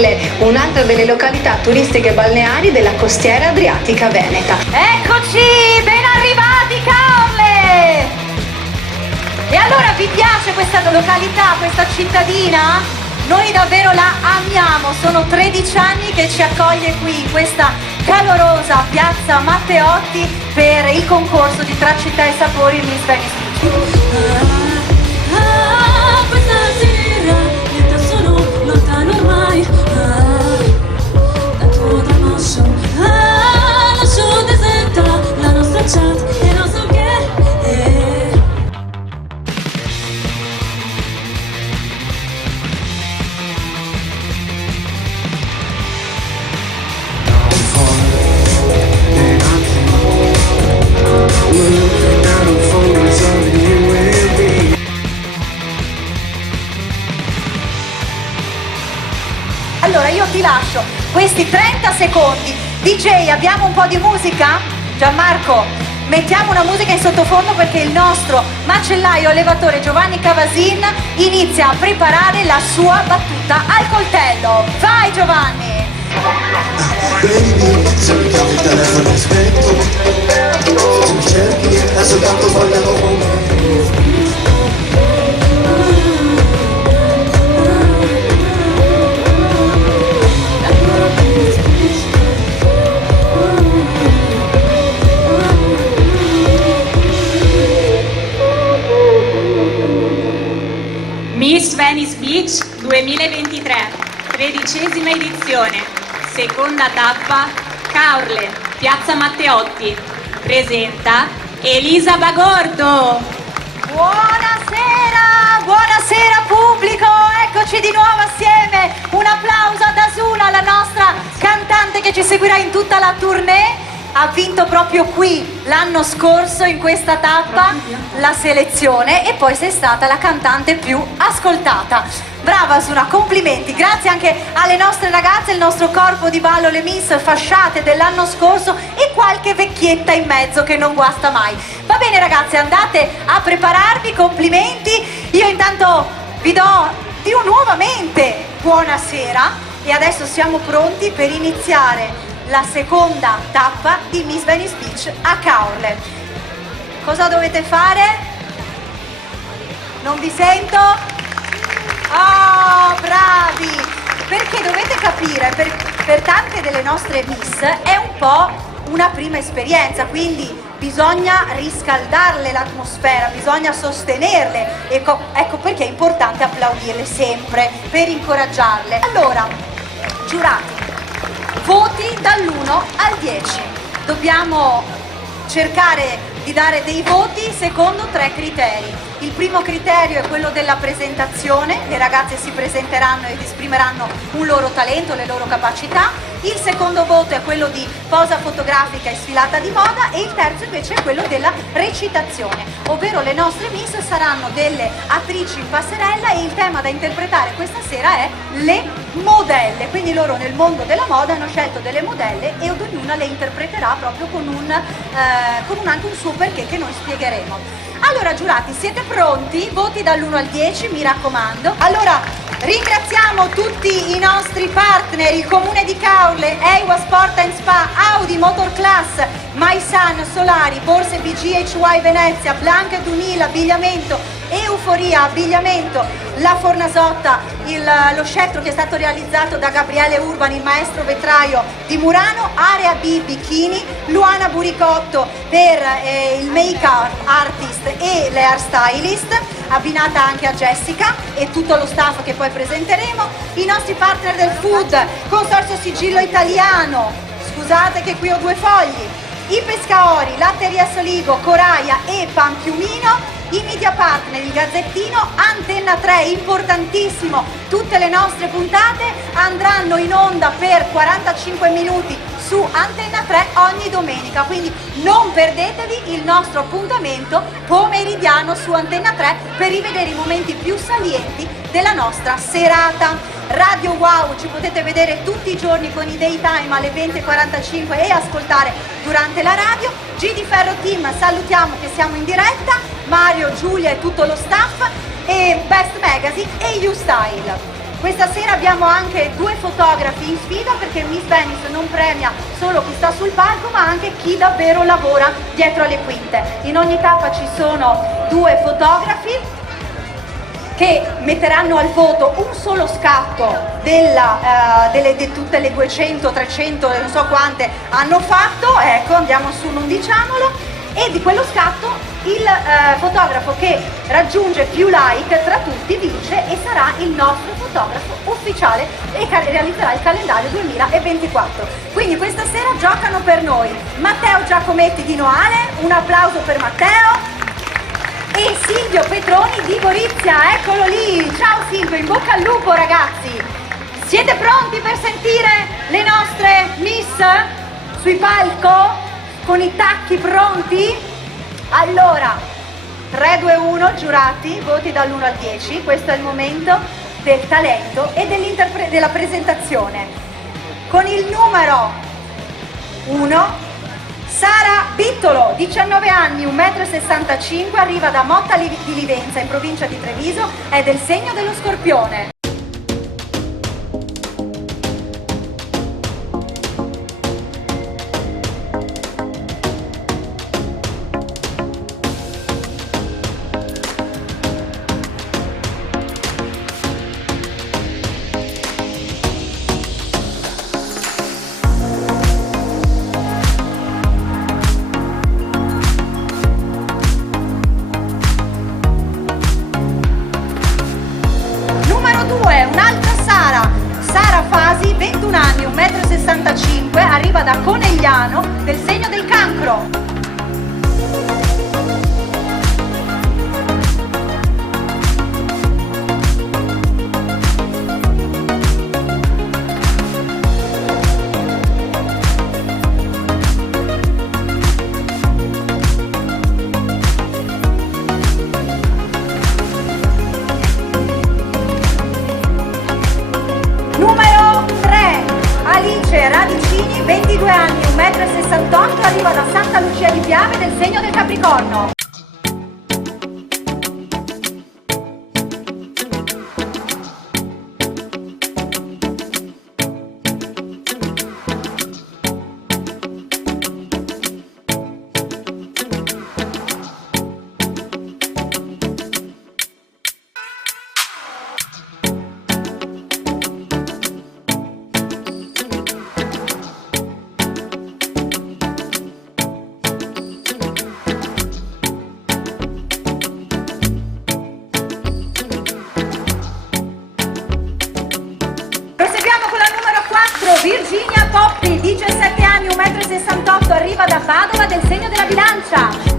Caorle, un'altra delle località turistiche balneari della costiera adriatica veneta. Eccoci, ben arrivati Caorle! E allora vi piace questa località, questa cittadina? Noi davvero la amiamo, sono 13 anni che ci accoglie qui in questa calorosa piazza Matteotti per il concorso di Tra città e sapori Miss Venice Beach. Questa sera niente, sono lontano ormai, tanto da mosso, lascio deserta la nostra chat e non so che Allora io ti lascio questi 30 secondi. DJ, abbiamo un po' di musica? Gianmarco, mettiamo una musica in sottofondo perché il nostro macellaio allevatore Giovanni Cavasin inizia a preparare la sua battuta al coltello. Vai Giovanni! Baby, se mi chiami il telefono è spento, se mi cerchi è soltanto sbagliato con me. Miss Venice Beach 2023, 13ª edizione, seconda tappa, Caorle, Piazza Matteotti, presenta Elisa Bagordo. Buonasera, buonasera pubblico, eccoci di nuovo assieme, un applauso ad Asuna, la nostra cantante che ci seguirà in tutta la tournée. Ha vinto proprio qui l'anno scorso in questa tappa la selezione e poi sei stata la cantante più ascoltata. Brava Asuna, complimenti, grazie anche alle nostre ragazze, il nostro corpo di ballo, le Miss fasciate dell'anno scorso e qualche vecchietta in mezzo che non guasta mai. Va bene ragazze, andate a prepararvi, complimenti, io intanto vi do nuovamente buonasera e adesso siamo pronti per iniziare la seconda tappa di Miss Venice Beach a Caorle. Cosa dovete fare? Non vi sento? Oh, bravi! Perché dovete capire, per tante delle nostre Miss è un po' una prima esperienza, quindi bisogna riscaldarle l'atmosfera, bisogna sostenerle. Ecco perché è importante applaudirle sempre, per incoraggiarle. Allora, giurati, voti dall'1 al 10. Dobbiamo cercare di dare dei voti secondo 3 criteri. Il primo criterio è quello della presentazione, le ragazze si presenteranno ed esprimeranno un loro talento, le loro capacità. Il secondo voto è quello di posa fotografica e sfilata di moda e il terzo invece è quello della recitazione, ovvero le nostre Miss saranno delle attrici in passerella e il tema da interpretare questa sera è le modelle, quindi loro nel mondo della moda hanno scelto delle modelle e ognuna le interpreterà proprio con anche un suo perché che noi spiegheremo. Allora giurati, siete pronti? Voti dall'1 al 10, mi raccomando. Allora, ringraziamo tutti i nostri partner, il Comune di Caorle, Eiwa Sport and Spa, Audi Motor Class, MySun, Solari, Borse BGHY Venezia, Blanket Unil, abbigliamento, Euforia, abbigliamento, La Fornasotta, lo scettro che è stato realizzato da Gabriele Urban, il maestro vetraio di Murano, Area B Bikini, Luana Buricotto per il make-up artist e le hair stylist, abbinata anche a Jessica e tutto lo staff che poi presenteremo, i nostri partner del food, Consorzio Sigillo Italiano, scusate che qui ho 2 fogli, i Pescaori, Latteria Soligo, Coraia e Panchiumino, i media partner, il Gazzettino, Antenna 3, importantissimo, tutte le nostre puntate andranno in onda per 45 minuti su Antenna 3 ogni domenica, quindi non perdetevi il nostro appuntamento pomeridiano su Antenna 3 per rivedere i momenti più salienti della nostra serata. Radio Wow ci potete vedere tutti i giorni con i daytime alle 20:45 e ascoltare durante la radio. G di Ferro Team, salutiamo che siamo in diretta, Mario, Giulia e tutto lo staff, e Best Magazine e YouStyle. Questa sera abbiamo anche 2 fotografi in sfida, perché Miss Venice non premia solo chi sta sul palco, ma anche chi davvero lavora dietro alle quinte. In ogni tappa ci sono 2 fotografi che metteranno al voto un solo scatto di tutte le 200, 300, non so quante hanno fatto, ecco, andiamo su, non diciamolo, e di quello scatto il fotografo che raggiunge più like tra tutti vince e sarà il nostro fotografo ufficiale e realizzerà il calendario 2024. Quindi questa sera giocano per noi Matteo Giacometti di Noale, un applauso per Matteo, e Silvio Petroni di Gorizia, eccolo lì. Ciao Silvio, in bocca al lupo ragazzi. Siete pronti per sentire le nostre Miss sui palco? Con i tacchi pronti? Allora, 3, 2, 1, giurati, voti dall'1 al 10, questo è il momento del talento e della presentazione. Con il numero 1, Sara Bittolo, 19 anni, 1,65 m, arriva da Motta di Livenza in provincia di Treviso, è del segno dello Scorpione. Sara Fasi, 21 anni, 1,65 m, arriva da Conegliano, del segno del Cancro. Radicini, 22 anni, 1,68 m, arriva da Santa Lucia di Piave, del segno del Capricorno. Virginia Poppi, 17 anni, 1,68 m, arriva da Padova, del segno della Bilancia.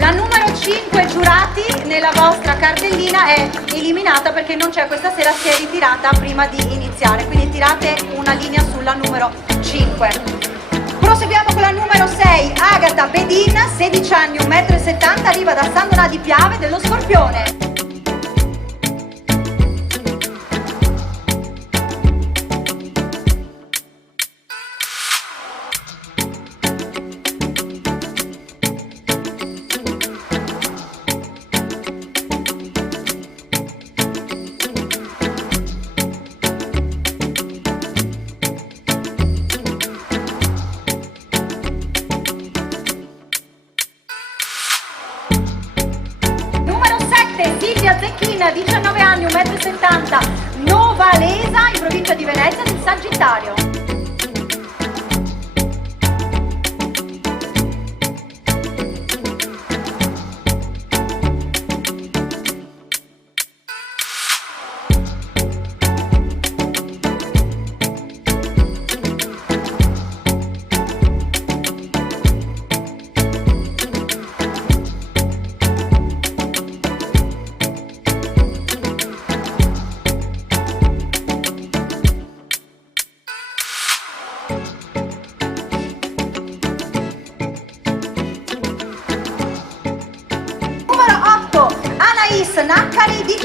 La numero 5 giurati nella vostra cartellina è eliminata perché non c'è questa sera, si è ritirata prima di iniziare, quindi tirate una linea sulla numero 5. Proseguiamo con la numero 6, Agata Bedin, 16 anni, 1,70 m, arriva da San Donà di Piave, dello Scorpione. Silvia Zecchin, 19 anni, 1,70 m, Novalesa, in provincia di Venezia, del Sagittario.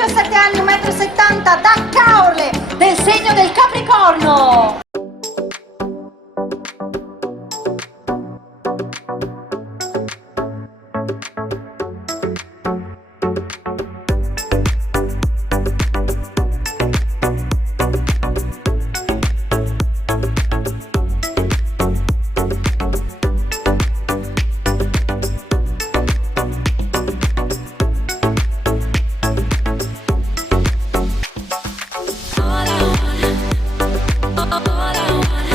17 anni, 1,70 m, da Caorle, del segno del Capricorno.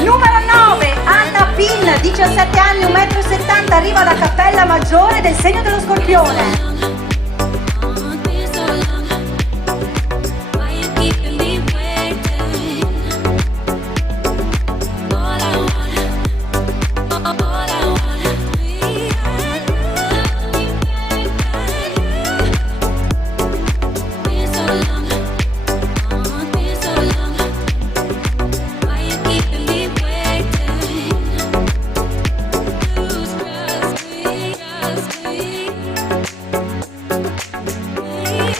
Numero 9, Anna Pin, 17 anni, 1,70 m, arriva da Cappella Maggiore, del segno dello Scorpione.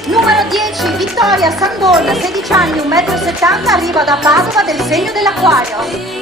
Numero 10, Vittoria Sandon, 16 anni, 1,70 m, arriva da Padova, del segno dell'Acquario.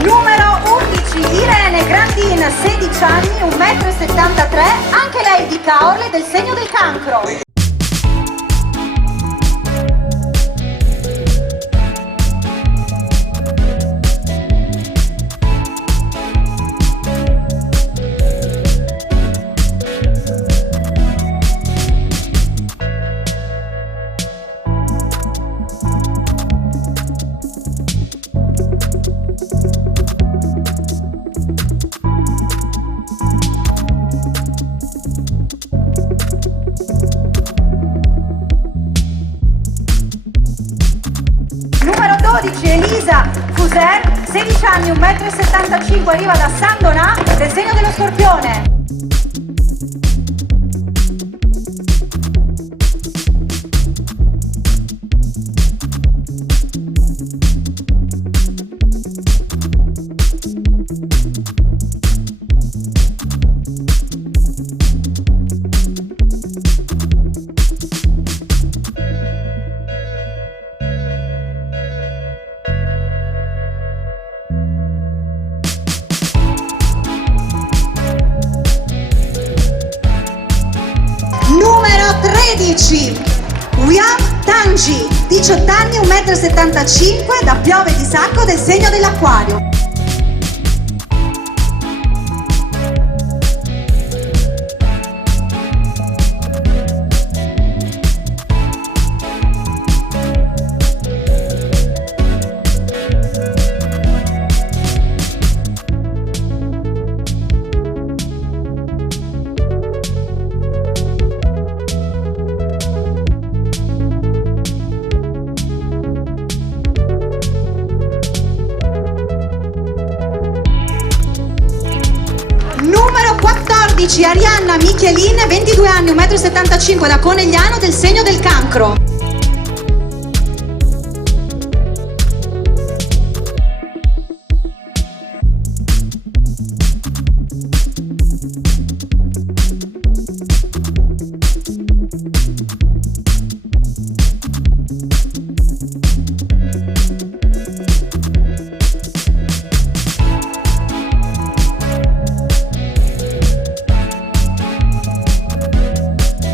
Numero 11, Irene Grandin, 16 anni, 1,73 m, anche lei di Caorle, del segno del Cancro. Numero 12, Elisa Fuser, 16 anni, 1,75 m, arriva da San Donà, del segno dello Scorpione. Numero 13, Wiam Tanji, 18 anni, 1,75 m, da Piove di Sacco, del segno dell'Acquario. Numero 14, Arianna Michelin, 22 anni, 1,75 m, da Conegliano, del segno del Cancro.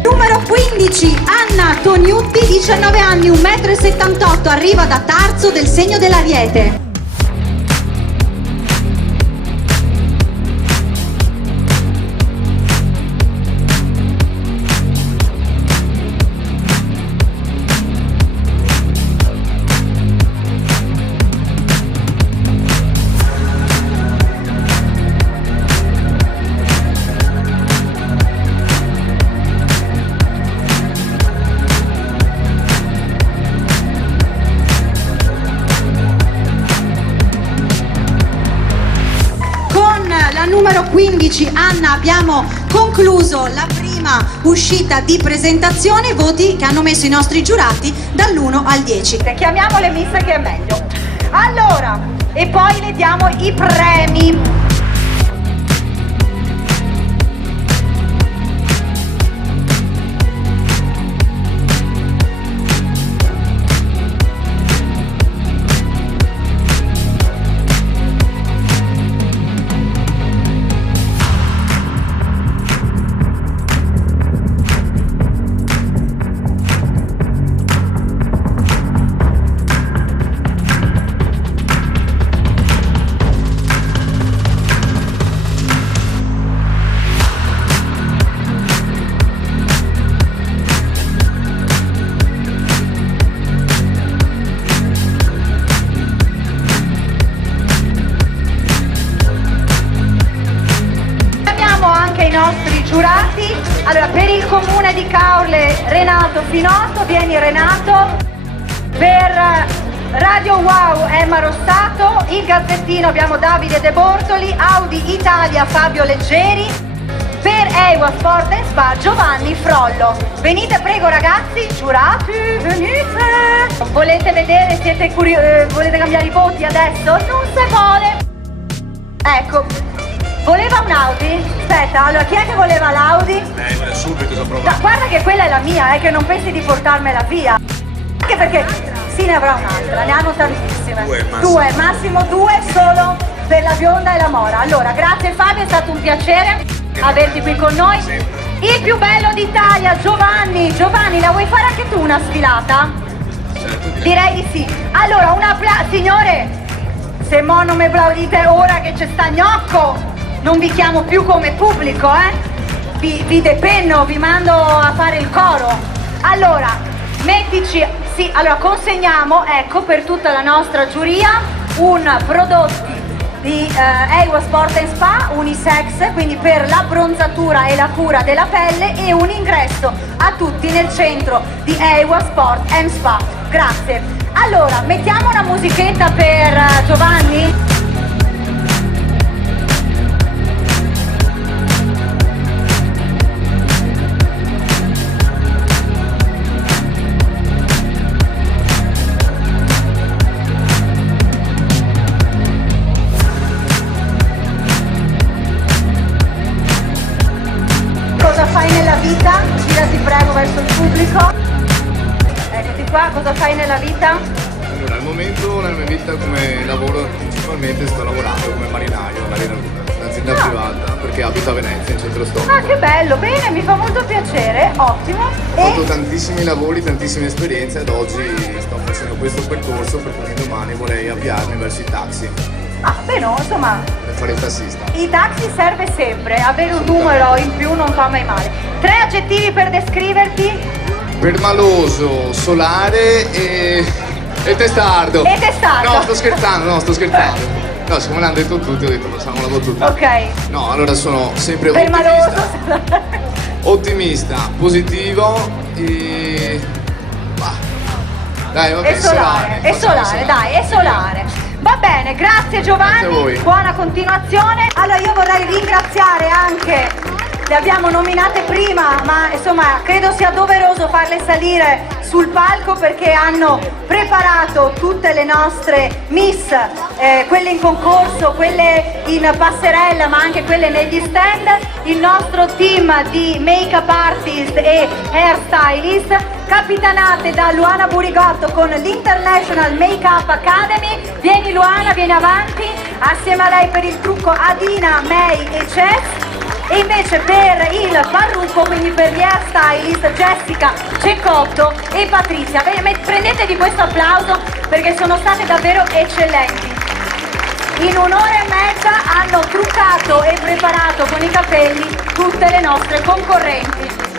Numero 15, Anna Tognutti, 19 anni, 1,78 m, arriva da Tarzo, del segno dell'Ariete. numero 15, Anna, abbiamo concluso la prima uscita di presentazione, voti che hanno messo i nostri giurati dall'1 al 10. Chiamiamo le miss che è meglio. Allora, e poi le diamo i premi. Giurati. Allora, per il comune di Caorle, Renato Finotto, vieni Renato. Per Radio Wow Emma Rossato, il Gazzettino abbiamo Davide De Bortoli, Audi Italia Fabio Leggeri, per Ewa Sport and Spa Giovanni Frollo. Venite prego ragazzi, giurati, venite! Volete vedere, siete curiosi, volete cambiare i voti adesso? Non si vuole! Ecco. Voleva un Audi? Aspetta, allora chi è che voleva l'Audi? Subito sono provato. Guarda che quella è la mia, che non pensi di portarmela via. Anche perché sì, ne avrà un'altra, ne hanno tantissime. Massimo due solo per la bionda e la mora. Allora, grazie Fabio, è stato un piacere averti qui con noi. Il più bello d'Italia, Giovanni. Giovanni, la vuoi fare anche tu una sfilata? Certo, direi di sì. Allora, un applauso, signore, se mo non mi applaudite ora che c'è sta gnocco, non vi chiamo più come pubblico, vi depenno, vi mando a fare il coro. Allora, sì, allora consegniamo, ecco, per tutta la nostra giuria, un prodotto di Ewa Sport and Spa unisex, quindi per l'abbronzatura e la cura della pelle, e un ingresso a tutti nel centro di Ewa Sport and Spa. Grazie. Allora, mettiamo una musichetta per Giovanni? Cosa fai nella vita? Girati prego verso il pubblico. Eccoti qua, cosa fai nella vita? Allora, al momento nella mia vita come lavoro principalmente sto lavorando come marinaio un'azienda privata, perché abito a Venezia, in centro storico. Ah, che bello, bene, mi fa molto piacere, ottimo. Ho fatto tantissimi lavori, tantissime esperienze, ed oggi sto facendo questo percorso perché domani vorrei avviarmi verso i taxi. Ah, beh no, insomma, Per fare il tassista. i taxi serve sempre, avere un numero in più non fa mai male. 3 aggettivi per descriverti? Permaloso, solare e testardo. E testardo. No, sto scherzando. No, siccome l'hanno detto tutti, ho detto facciamola tutti. Ok. No, allora sono sempre Permaloso. ottimista, positivo e... Dai, vabbè, E solare, dai, è solare. Va bene, grazie Giovanni, Grazie a voi. buona continuazione. Allora io vorrei ringraziare anche, le abbiamo nominate prima, ma insomma credo sia doveroso farle salire sul palco perché hanno preparato tutte le nostre miss, quelle in concorso, quelle in passerella, ma anche quelle negli stand, il nostro team di make-up artist e hairstylist, capitanate da Luana Burigotto con l'International Make-up Academy. Vieni Luana, vieni avanti, assieme a lei per il trucco Adina, May e Cess. E invece per il parrucco, quindi per gli hairstylist, Jessica, Cecotto e Patrizia. Prendetevi questo applauso perché sono state davvero eccellenti. In un'ora e mezza hanno truccato e preparato con i capelli tutte le nostre concorrenti.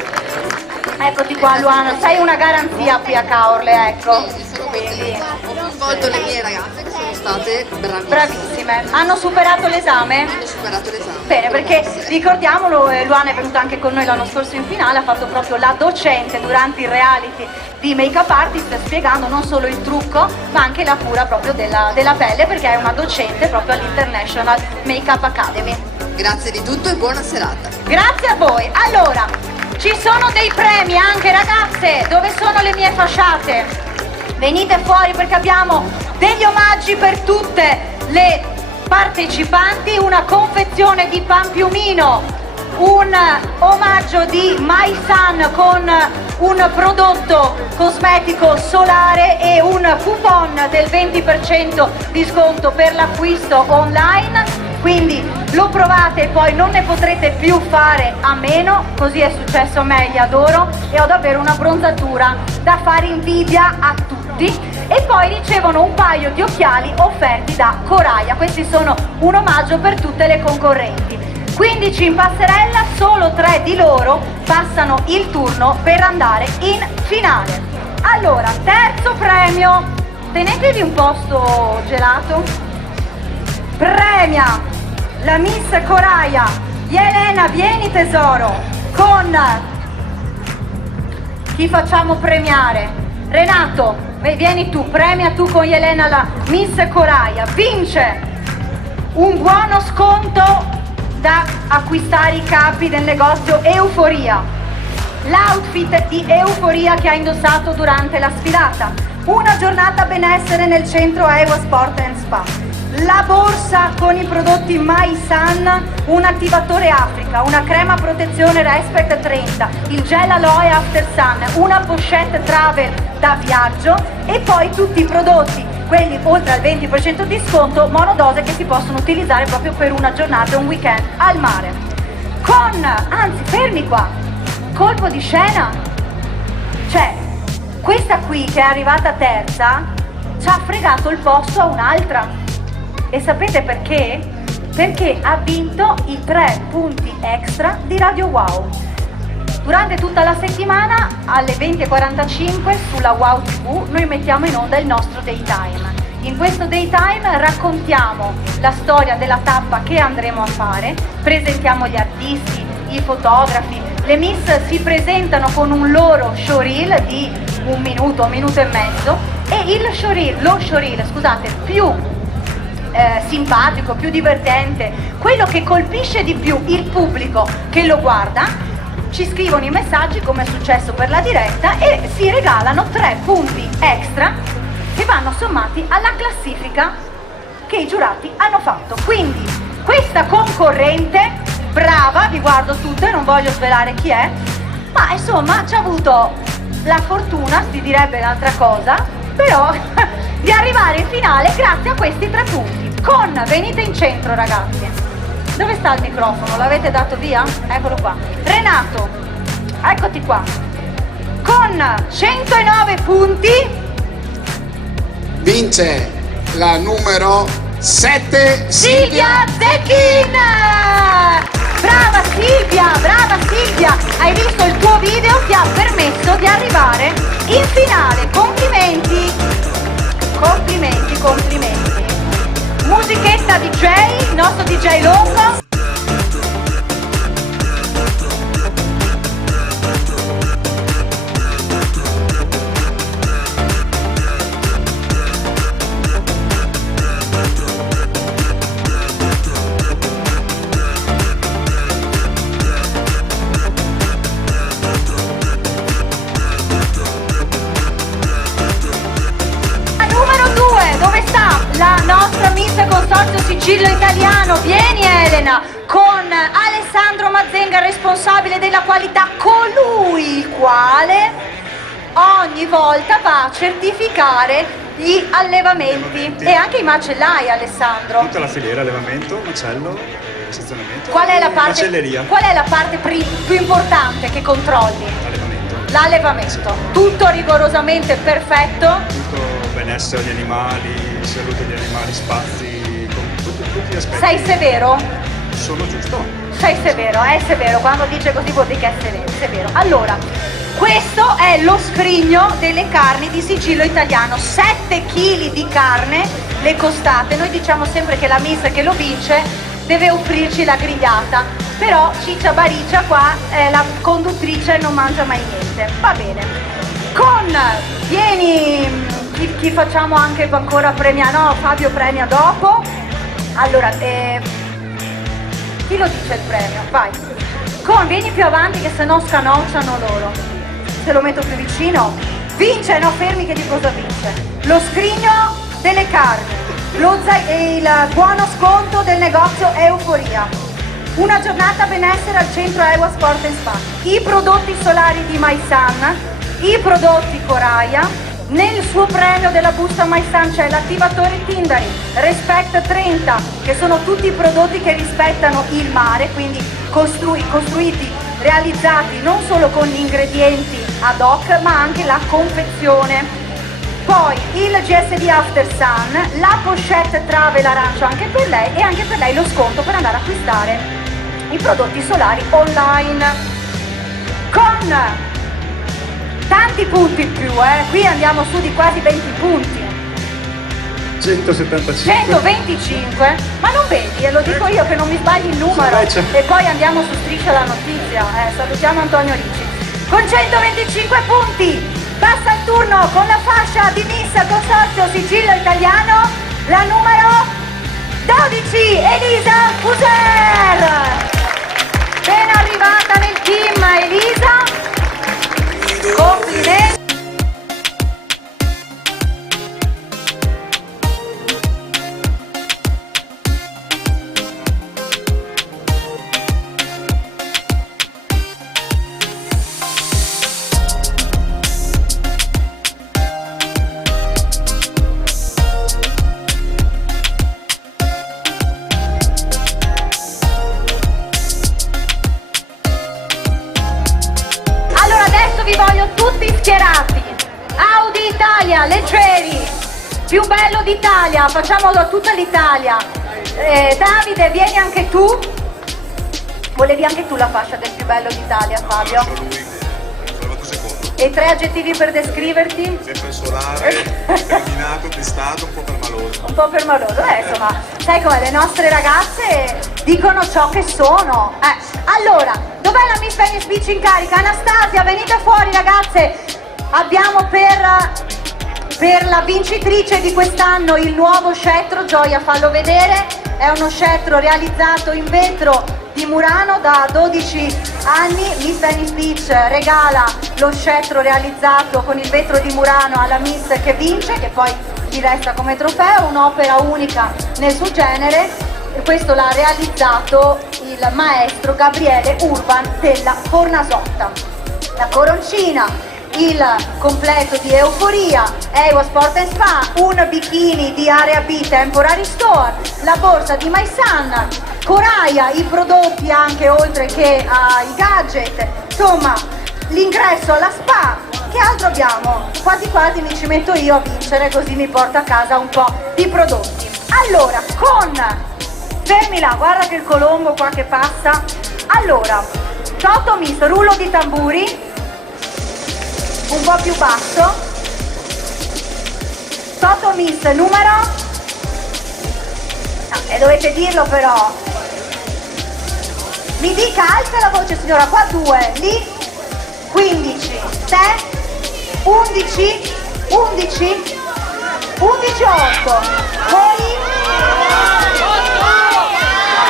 Eccoti qua Luana, sei una garanzia qui a Caorle, ecco. Quindi Ho coinvolto le mie ragazze che sono state bravissime. bravissime. Hanno superato l'esame? Hanno superato l'esame. Bene, perché ricordiamolo, Luana è venuta anche con noi l'anno scorso in finale, ha fatto proprio la docente durante il reality di Make-up Artist, spiegando non solo il trucco ma anche la cura proprio della pelle, perché è una docente proprio all'International Make-up Academy. Grazie di tutto e buona serata. Grazie a voi. Allora, ci sono dei premi anche, ragazze. Dove sono le mie fasciate? Venite fuori perché abbiamo degli omaggi per tutte le partecipanti, una confezione di pan piumino, un omaggio di My Sun con un prodotto cosmetico solare e un coupon del 20% di sconto per l'acquisto online. Quindi lo provate e poi non ne potrete più fare a meno, così è successo a me, li adoro e ho davvero una bronzatura da fare invidia a tutti. E poi ricevono un paio di occhiali offerti da Coraia, questi sono un omaggio per tutte le concorrenti. 15 in passerella, solo 3 di loro passano il turno per andare in finale. Allora, terzo premio, tenetevi un posto gelato, premia la Miss Coraia. Elena, vieni tesoro, con chi facciamo premiare? Renato, vieni tu, premia tu con Elena la Miss Coraia. Vince un buono sconto da acquistare i capi del negozio Euforia, l'outfit di Euforia che ha indossato durante la sfilata, una giornata benessere nel centro Ewa Sport and Spa, la borsa con i prodotti My Sun, un attivatore Africa, una crema protezione Respect 30, il gel aloe After Sun, una pochette travel da viaggio e poi tutti i prodotti, quelli oltre al 20% di sconto, monodose che si possono utilizzare proprio per una giornata, un weekend al mare. Anzi, fermi qua, colpo di scena, cioè questa qui che è arrivata terza ci ha fregato il posto a un'altra. E sapete perché? Perché ha vinto i 3 punti extra di Radio Wow. Durante tutta la settimana alle 20:45 sulla Wow TV noi mettiamo in onda il nostro Daytime. In questo Daytime raccontiamo la storia della tappa che andremo a fare, presentiamo gli artisti, i fotografi, le Miss si presentano con un loro showreel di un minuto e mezzo e lo showreel, più simpatico, più divertente, quello che colpisce di più il pubblico che lo guarda, ci scrivono i messaggi come è successo per la diretta e si regalano 3 punti extra che vanno sommati alla classifica che i giurati hanno fatto. Quindi questa concorrente, brava, vi guardo tutte, non voglio svelare chi è, ma insomma ci ha avuto la fortuna, si direbbe l'altra cosa, però di arrivare in finale grazie a questi 3 punti. Venite in centro ragazzi. Dove sta il microfono? L'avete dato via? Eccolo qua. Renato, eccoti qua. Con 109 punti vince la numero 7 Silvia Zecchin. Brava Silvia, hai visto il tuo video, ti ha permesso di arrivare in finale. Complimenti. Musichetta DJ, il nostro DJ Longo. La nostra Miss Consorzio Sigillo Italiano, vieni Elena, con Alessandro Mazzenga, responsabile della qualità, colui il quale ogni volta va a certificare gli allevamenti e anche i macellai, Alessandro. Tutta la filiera, allevamento, macello, sezionamento, macelleria. Qual è la parte più importante che controlli? L'allevamento. Tutto rigorosamente perfetto. Tutto benessere degli animali, salute degli animali, spazi, tutti gli aspetti. Sei severo? Sono giusto. Sei severo, è severo, quando dice così vuol dire che è severo. Allora, questo è lo scrigno delle carni di Sigillo Italiano, 7 kg di carne, le costate. Noi diciamo sempre che la Miss che lo vince deve offrirci la grigliata, però Ciccia Bariccia qua è la conduttrice, non mangia mai niente. Va bene. Vieni, chi facciamo anche ancora premia? No, Fabio premia dopo. Allora, Chi lo dice il premio? Vai. Vieni più avanti che se no scanocciano loro. Se lo metto più vicino. Vince, no fermi che di cosa vince? Lo scrigno delle carni, e il buono sconto del negozio Euforia. Una giornata benessere al centro Ewa Sport & Spa. I prodotti solari di MySun, i prodotti Coraia. Nel suo premio della busta MySun c'è l'attivatore Tindari, Respect 30, che sono tutti i prodotti che rispettano il mare, quindi costruiti, realizzati non solo con gli ingredienti ad hoc, ma anche la confezione. Poi il GSD After Sun, la pochette travel arancio anche per lei, e anche per lei lo sconto per andare a acquistare i prodotti solari online. Con tanti punti in più, qui andiamo su di quasi 20 punti. 125, ma non vedi, lo dico io che non mi sbagli il numero. E poi andiamo su Striscia la Notizia, salutiamo Antonio Ricci. Con 125 punti passa il turno con la fascia di Miss Consorzio Sigillo Italiano, la numero 12, Elisa Fuser. Ben arrivata nel team Elisa, complimenti. Audi Italia, leggeri, più bello d'Italia, facciamolo a tutta l'Italia. Davide, vieni anche tu. Volevi anche tu la fascia del più bello d'Italia, Fabio? E 3 aggettivi per descriverti? Sempre solare, determinato, testato, un po' permaloso. Un po' permaloso, insomma, sai come le nostre ragazze dicono ciò che sono. Allora, dov'è la Miss Venice Beach in carica? Anastasia, venite fuori ragazze. Abbiamo per la vincitrice di quest'anno il nuovo scettro. Gioia, fallo vedere. È uno scettro realizzato in vetro di Murano da 12 anni. Miss Venice Beach regala lo scettro realizzato con il vetro di Murano alla Miss che vince, che poi gli resta come trofeo, un'opera unica nel suo genere. Questo l'ha realizzato il maestro Gabriele Urban della Fornasotta. La coroncina, il completo di Euforia, Ewa Sport & Spa, un bikini di Area B Temporary Store, la borsa di MySun, Coraia, i prodotti anche oltre che ai gadget, insomma l'ingresso alla spa. Che altro abbiamo? Quasi quasi mi ci metto io a vincere, così mi porto a casa un po' di prodotti. Allora, fermi là, guarda che il colombo qua che passa. Allora, Toto Miss, rullo di tamburi, un po' più basso. Toto Miss numero, no, e dovete dirlo però, mi dica alza la voce signora, qua 2, lì 15, te 11, 11, 11, 8, voi?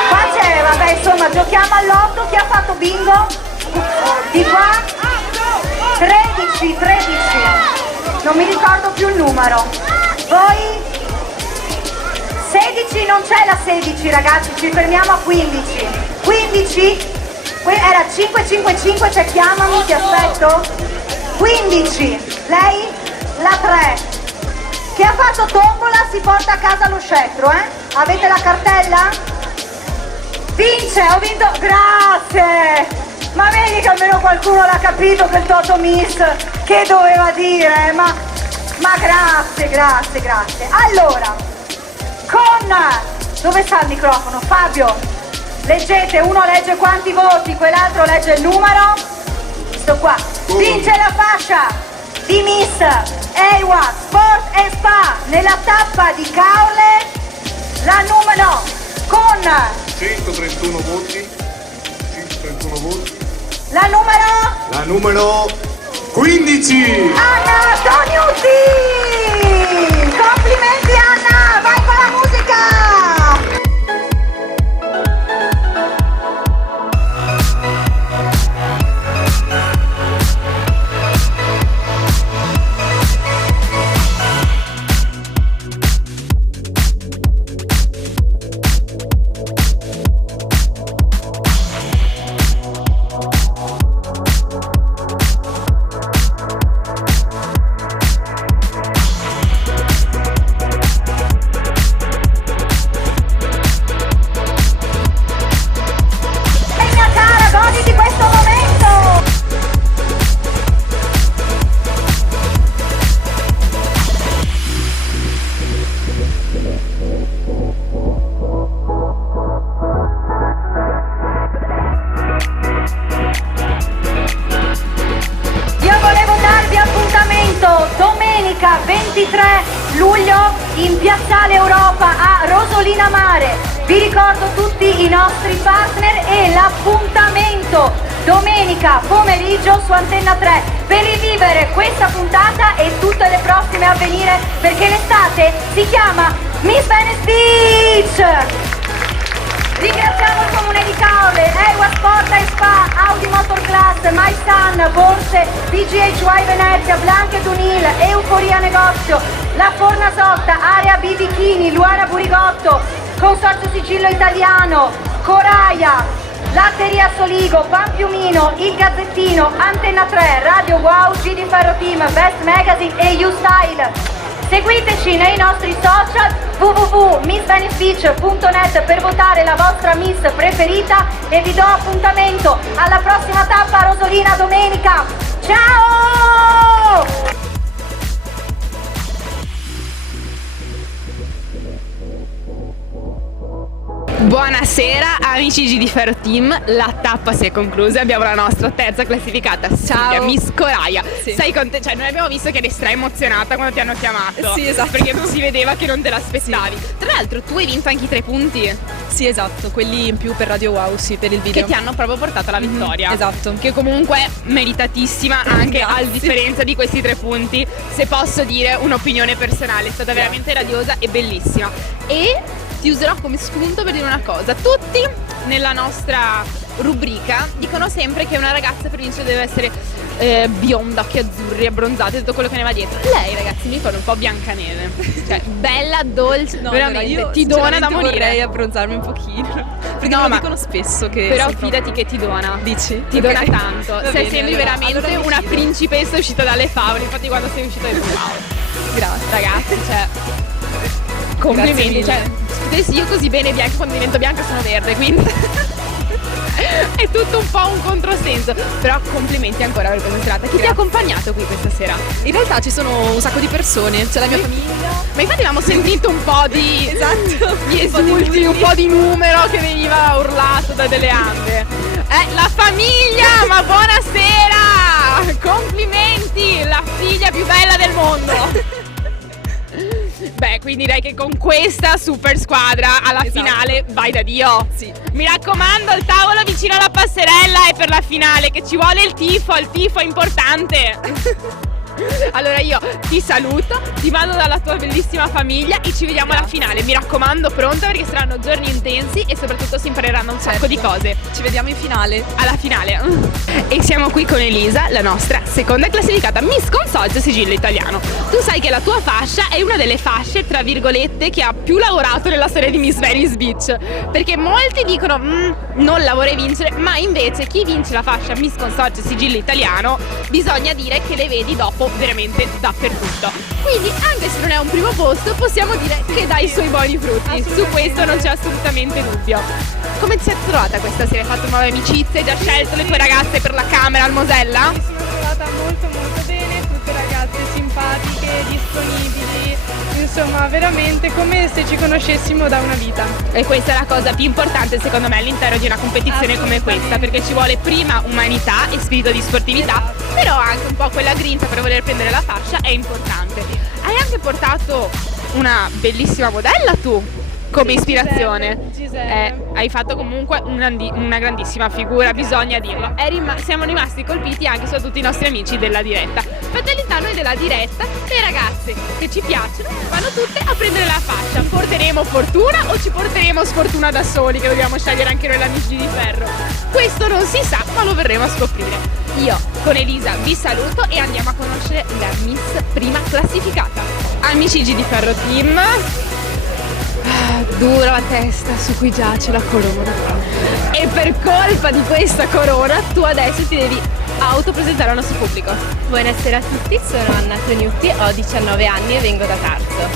Qua c'è, vabbè insomma, giochiamo all'8, chi ha fatto bingo? Di qua? 13, 13, non mi ricordo più il numero. Voi? 16, non c'è la 16 ragazzi, ci fermiamo a 15. 15? Era 555, cioè chiamami, ti aspetto. 15, lei? La 3. Che ha fatto tombola si porta a casa lo scettro, Avete la cartella? Vince, ho vinto, grazie! Ma vedi che almeno qualcuno l'ha capito che il Toto Miss che doveva dire, ma grazie, grazie, grazie. Allora, dove sta il microfono? Fabio, leggete, uno legge quanti voti, quell'altro legge il numero. Sto qua. Vince la fascia di Miss Ewa Sport & Spa nella tappa di Caorle, la numero, con 131 voti. 131 voti. La numero? La numero 15! Anna Toniutti! Complimenti Anna! Vai con la musica! 23 luglio in Piazzale Europa a Rosolina Mare. Vi ricordo tutti i nostri partner e l'appuntamento domenica pomeriggio su Antenna 3 per rivivere questa puntata e tutte le prossime a venire, perché l'estate si chiama Miss Venice Beach. Ringraziamo il Comune di Caorle, Eua Sport e Spa, Audi Motor Class, My Sun, Borse, PGHY Venezia, Blanket Unil, Euforia Negozio, La Fornasotta, Area B Bikini, Luana Burigotto, Consorzio Sigillo Italiano, Coraia, Latteria Soligo, Pampiumino, Il Gazzettino, Antenna 3, Radio Wow, GD Ferro Team, Best Magazine e U-Style. Seguiteci nei nostri social www.missvenicebeach.net per votare la vostra Miss preferita e vi do appuntamento alla prossima tappa a Rosolina domenica. Ciao! Buonasera amici GD Ferro Team, la tappa si è conclusa, abbiamo la nostra terza classificata, Silvia, Miss Coraia. Sì. Sei contenta? Cioè noi abbiamo visto che eri stra emozionata quando ti hanno chiamato. Sì, esatto. Perché si vedeva che non te l'aspettavi. Sì. Tra l'altro tu hai vinto anche i 3 punti. Sì, esatto, quelli in più per Radio Wow, sì, per il video. Che ti hanno proprio portato alla vittoria. Esatto. Che comunque meritatissima anche Grazie. a differenza di questi 3 punti. Se posso dire un'opinione personale, è stata veramente radiosa e bellissima. E ti userò come spunto per dire una cosa. Tutti nella nostra rubrica dicono sempre che una ragazza per vincere deve essere bionda, occhi azzurri, abbronzata e tutto quello che ne va dietro. Lei, ragazzi, mi ricorda un po' Biancaneve. Cioè, bella, dolce, No, veramente, io ti dona da morire. vorrei abbronzarmi un pochino. Perché No, me lo ma dicono spesso che però sei fidati che ti dona. Dici? Ti Ok. dona tanto. Va Sei bene, sembri allora veramente mi una fido. principessa uscita dalle favole. Infatti quando sei uscita del wow. Grazie. Ragazzi, cioè complimenti, Grazie cioè adesso io così bene bianca, quando divento bianca sono verde, quindi è tutto un po' un controsenso. Però complimenti ancora per questa serata. Chi ti ha accompagnato qui questa sera? In realtà ci sono un sacco di persone, c'è la mia famiglia. Ma infatti avevamo sentito un po' di Esatto. di esulti, un po' di numero che veniva urlato da delle ande. La famiglia, ma buonasera! Complimenti, la figlia più bella del mondo. Beh, quindi direi che con questa super squadra alla finale vai da Dio. Sì. Mi raccomando, il tavolo vicino alla passerella è per la finale, che ci vuole il tifo è importante. Allora io ti saluto, ti mando dalla tua bellissima famiglia e ci vediamo alla finale. Mi raccomando, pronta, perché saranno giorni intensi e soprattutto si impareranno un sacco di cose. Ci vediamo in finale. Alla finale. E siamo qui con Elisa, la nostra seconda classificata Miss Consorzio Sigillo Italiano. Tu sai che la tua fascia è una delle fasce, tra virgolette, che ha più lavorato nella storia di Miss Venice Beach, perché molti dicono non la vorrei vincere, ma invece chi vince la fascia Miss Consorzio Sigillo Italiano bisogna dire che le vedi dopo veramente dappertutto. Quindi anche se non è un primo posto possiamo dire che dà i suoi buoni frutti. Su questo non c'è assolutamente dubbio. Come ti sei trovata questa sera? Hai fatto nuove amicizie? Hai già scelto le tue ragazze per la camera al Mosella? Mi sono trovata molto bene, tutte ragazze simpatiche, disponibili, insomma veramente come se ci conoscessimo da una vita. E questa è la cosa più importante secondo me all'interno di una competizione come questa, perché ci vuole prima umanità e spirito di sportività, però anche un po' quella grinta per voler prendere la fascia è importante. Hai anche portato una bellissima modella tu come ispirazione. Giselle. Hai fatto comunque una grandissima figura, bisogna dirlo. Siamo rimasti colpiti anche su tutti i nostri amici della diretta. Fatalità, noi della diretta, le ragazze che ci piacciono vanno tutte a prendere la fascia. Porteremo fortuna o ci porteremo sfortuna da soli, che dobbiamo scegliere anche noi l'amici di ferro? Questo non si sa, ma lo verremo a scoprire. Io con Elisa vi saluto e andiamo a conoscere la Miss prima classificata. Amici GD Ferro Team, dura la testa su cui giace la corona, e per colpa di questa corona tu adesso ti devi autopresentare al nostro pubblico. Buonasera a tutti, sono Anna Tognutti, ho 19 anni e vengo da Tarso.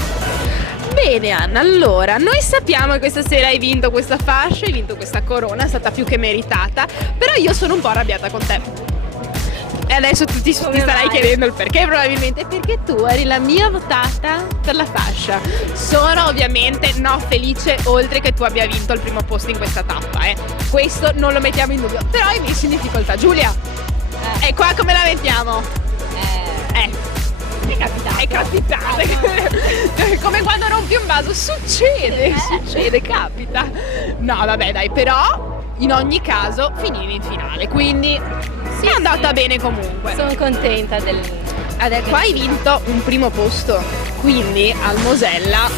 Bene Anna, allora noi sappiamo che questa sera hai vinto questa fascia, hai vinto questa corona, è stata più che meritata, però io sono un po' arrabbiata con te. E adesso tu ti starai chiedendo il perché, probabilmente perché tu eri la mia votata per la fascia. Sono ovviamente felice oltre che tu abbia vinto il primo posto in questa tappa, questo non lo mettiamo in dubbio, però hai messo in difficoltà Giulia. E qua come la mettiamo? È capitato. È capitato. Come quando rompi un vaso, succede, capita. No, vabbè, dai, però in ogni caso finire in finale, quindi è andata bene comunque. Sono contenta Qua hai vinto un primo posto, quindi al Mosella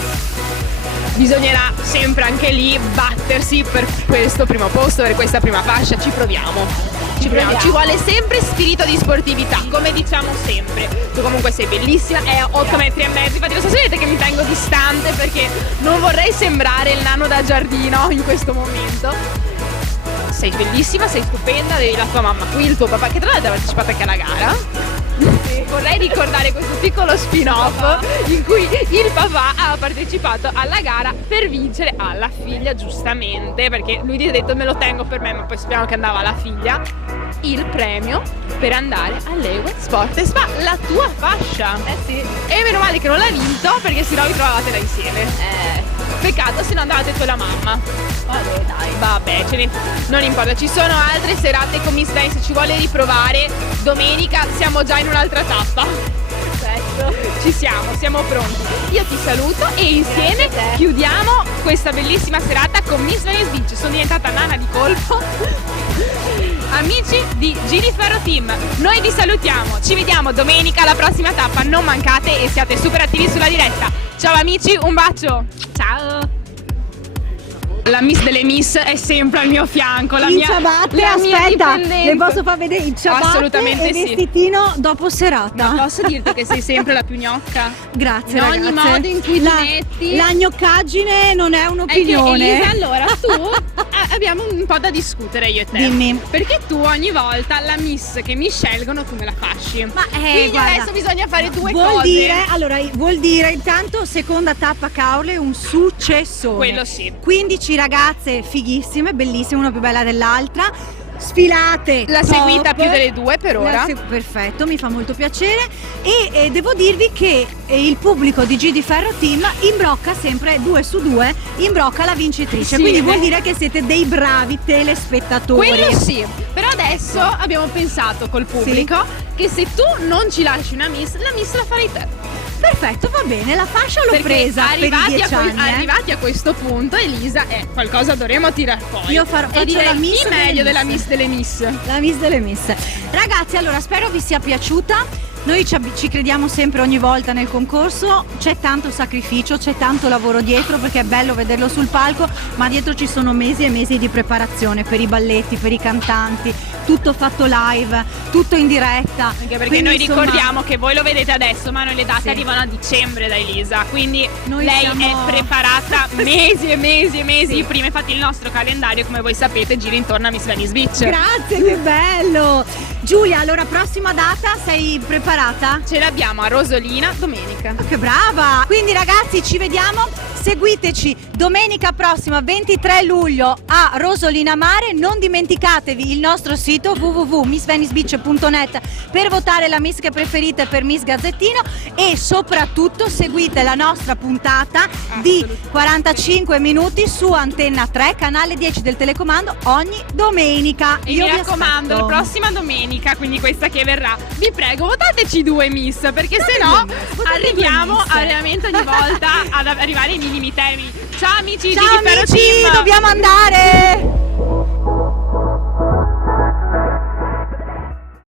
bisognerà sempre anche lì battersi per questo primo posto, per questa prima fascia. Ci proviamo. Ci vuole sempre spirito di sportività, come diciamo sempre. Tu comunque sei bellissima, è 8,5 metri, infatti lo sapete che mi tengo distante perché non vorrei sembrare il nano da giardino in questo momento. Sei bellissima, sei stupenda, avevi la tua mamma qui, il tuo papà, che tra l'altro ha partecipato anche alla gara. Vorrei ricordare questo piccolo spin-off in cui il papà ha partecipato alla gara per vincere alla figlia, giustamente, perché lui gli ha detto me lo tengo per me, ma poi sappiamo che andava alla figlia, il premio per andare all'Ewe Sport & Spa, la tua fascia. Sì. E meno male che non l'ha vinto, perché sennò vi trovatela insieme. Peccato se no andavate tu e la mamma. Vabbè, dai. Vabbè, non importa, ci sono altre serate con Miss Venice, se ci vuole riprovare, domenica siamo già in un'altra tappa. Perfetto. Ci siamo pronti. Io ti saluto e insieme chiudiamo questa bellissima serata con Miss Venice Beach. Sono diventata nana di colpo. Amici di Giriferro Team, noi vi salutiamo, ci vediamo domenica alla prossima tappa, non mancate e siate super attivi sulla diretta. Ciao amici, un bacio. Ciao. La Miss delle Miss è sempre al mio fianco, la mia aspetta, dipendente. le posso far vedere il ciabatte Assolutamente e sì. vestitino dopo serata. Ma posso dirti che sei sempre la più gnocca? Grazie, in ogni ragazze. modo in cui ti metti. La gnoccaggine non è un'opinione. Elisa, allora tu abbiamo un po' da discutere io e te. Dimmi. Perché tu ogni volta la Miss che mi scelgono tu me la fasci. Ma quindi guarda, adesso bisogna fare due vuol cose. Dire, allora, vuol dire intanto seconda tappa Caorle un successone. Quello sì. 15 ragazze fighissime, bellissime, una più bella dell'altra. Sfilate, La top. seguita più delle due per ora. Perfetto, mi fa molto piacere e devo dirvi che il pubblico di G di Ferro Team imbrocca sempre 2 su 2, imbrocca la vincitrice, Sì. quindi vuol dire che siete dei bravi telespettatori. Quello sì, però adesso abbiamo pensato col pubblico che se tu non ci lasci una Miss, la Miss la farai te. Perfetto, va bene, la fascia l'ho Perché presa per i 10 anni. arrivati a questo punto, Elisa, qualcosa dovremo tirar fuori. Io faccio direi la Miss chi delle meglio Miss. della Miss delle Miss. La Miss delle Miss. Ragazzi, allora spero vi sia piaciuta. Noi ci crediamo sempre ogni volta nel concorso, c'è tanto sacrificio, c'è tanto lavoro dietro perché è bello vederlo sul palco, ma dietro ci sono mesi e mesi di preparazione per i balletti, per i cantanti, tutto fatto live, tutto in diretta. Anche perché Quindi, noi insomma, ricordiamo che voi lo vedete adesso, ma noi le date Sì. arrivano a dicembre da Elisa, quindi Noi lei siamo- è preparata mesi e mesi e mesi prima. Infatti il nostro calendario, come voi sapete, gira intorno a Miss Venice Beach. Grazie, che bello! Giulia, allora prossima data sei preparata? Ce l'abbiamo a Rosolina domenica. Che brava! Quindi ragazzi ci vediamo, seguiteci domenica prossima 23 luglio a Rosolina Mare, non dimenticatevi il nostro sito www.missvenicebeach.net per votare la Miss che preferite per Miss Gazzettino e soprattutto seguite la nostra puntata di 45 minuti su Antenna 3, canale 10 del telecomando ogni domenica. E Io mi vi raccomando, aspetto. la prossima domenica, quindi questa che verrà, vi prego, votateci 2 Miss, perché se no arriviamo Miss. a veramente ogni volta ad arrivare ai minimi temi. Ciao amici Ciao di Ferro amici, Team! dobbiamo andare!